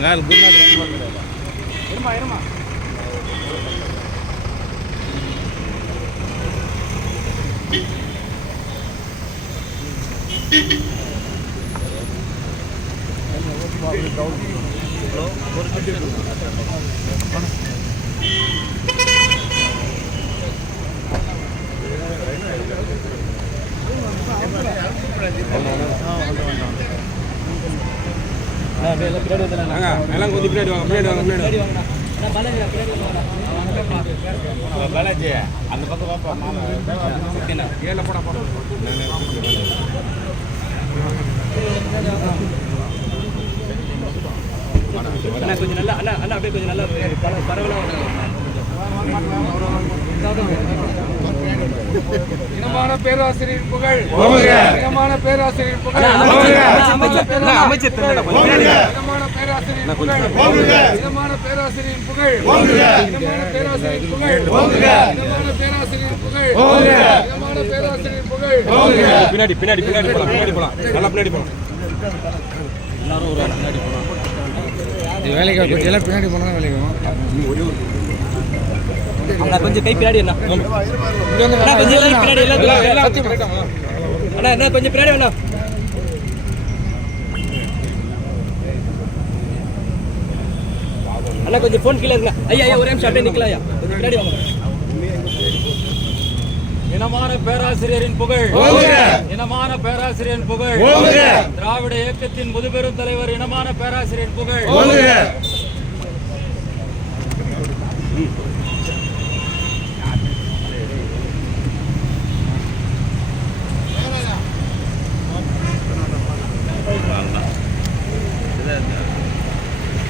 எங்கால் இருமா இருமா எல்லாம் கொஞ்சம் பின்னாடி வாங்க பின்னாடி வாங்க பாலாஜி அந்த பக்கம் வாப்பா ஏழை போட அண்ணா கொஞ்சம் நல்லா அண்ணா அண்ணா அப்படியே கொஞ்சம் நல்லா பரவலாக இனமான பேராசிரியர் புகழ் இனமான பேராசிரியர் புகழ் அமைச்சர் இனமான பேராசிரியர் புகழ் இனமான பேராசிரியர் புகழ் இனமான பேராசிரியர் புகழ் இனமான பேராசிரியர் புகழ் இனமான பேராசிரியர் புகழ் பின்னாடி போலாம் நல்லா பின்னாடி போலாம் எல்லாரும் ஒரு பின்னாடி போலாம் வேலைக்கு கொஞ்சம் எல்லாம் பின்னாடி போனா வேலைக்கு கொஞ்சம் கை பின்னாடி என்ன கொஞ்சம் எல்லாரும் பின்னாடி எல்லாம் அண்ணா என்ன கொஞ்சம் பின்னாடி வேணா அண்ணா கொஞ்சம் ஃபோன் கீழே இருங்க ஐயா ஒரே நிமிஷம் அப்படியே நிக்கலாம் ஐயா கொஞ்சம் பின்னாடி வாங்க இனமான பேராசிரியரின் புகழ் இனமான பேராசிரியரின் புகழ் திராவிட இயக்கத்தின் முதுபெரும் தலைவர் இனமான பேராசிரியரின் புகழ்